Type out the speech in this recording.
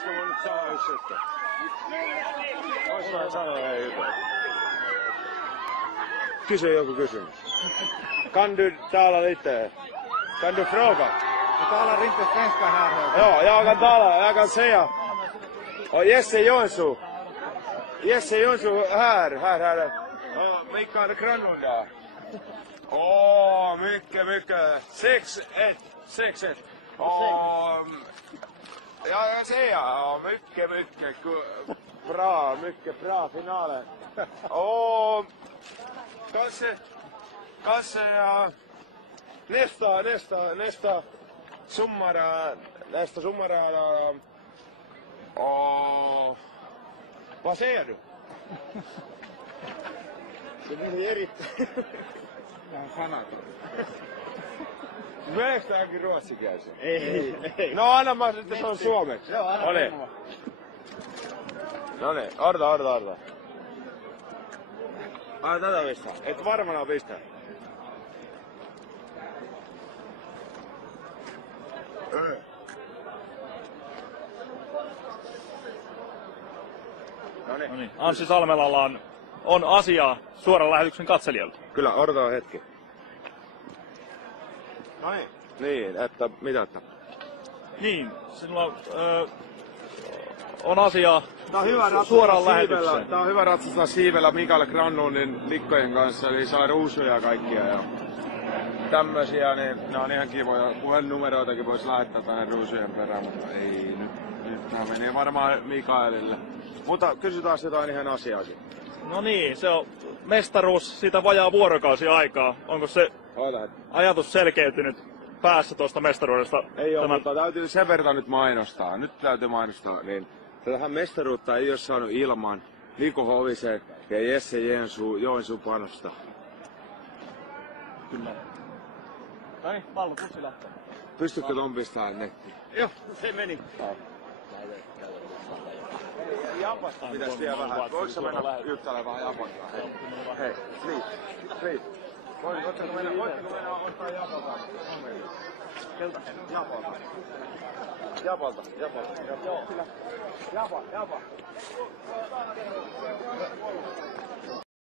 Voisiko mun nyt sanoa yksi juttu? Voisiko mä sanoa yhden jutun? Kysy joku kysymys. Kan du tala lite? Kan du fråga? Du talar inte svenska här. Ja, jag kan tala. Jag kan säga. Och Jesse Jonsson. Jesse Jonsson här. Ja, Mikael Granlund där. Mycket. 6-1. 6-1. Och jag kan säga, mycket bra finaler. Och kanske nästa sommar vad säger du? Det blir erittäin. Jag är fanatik. Myöstääkin ruotsikielisen? Ei. No anna mä sitten se on suomeksi. Joo, anna minua. No niin, odota. Tätä pistää. Et varmana pistää. No niin. Anssi Salmelalla on asiaa suoran lähetyksen katselijoilta. Kyllä, odotaan hetki. No niin. Niin, että mitä? Niin, sinulla on asiaa suoraan lähetykseen. Tää on hyvä ratsastaa siivellä Mikael Granlundin likkojen kanssa, eli saa ruusuja ja kaikkia ja tämmösiä, niin ne on ihan kivoja. Puhelinnumeroitakin vois lähettää tänne ruusujen perään, mutta ei nyt nää menee varmaan Mikaelille. Mutta kysytään jotain ihan asiaa sitten. No niin, se on mestaruus, siitä vajaa vuorokausi aikaa. Onko se ajatus selkeytynyt päässä tuosta mestaruudesta? Ei oo, mutta täytyy sen verran nyt mainostaa. Niin tähän mestaruutta ei oo saanut ilman Niko Hovisen ja Jesse Joensuun panosta. Kyllä. No niin, pallopussi lähtee. Pystytkö ton pistää nettiin? Joo, se meni. Japasta pitäis vielä vähän. Voitko sä mennä yhtäälle vähän Japasta? Hei, please. Voitko mennä ottaa Japalta? Kelta? Japalta. Joo, Japa.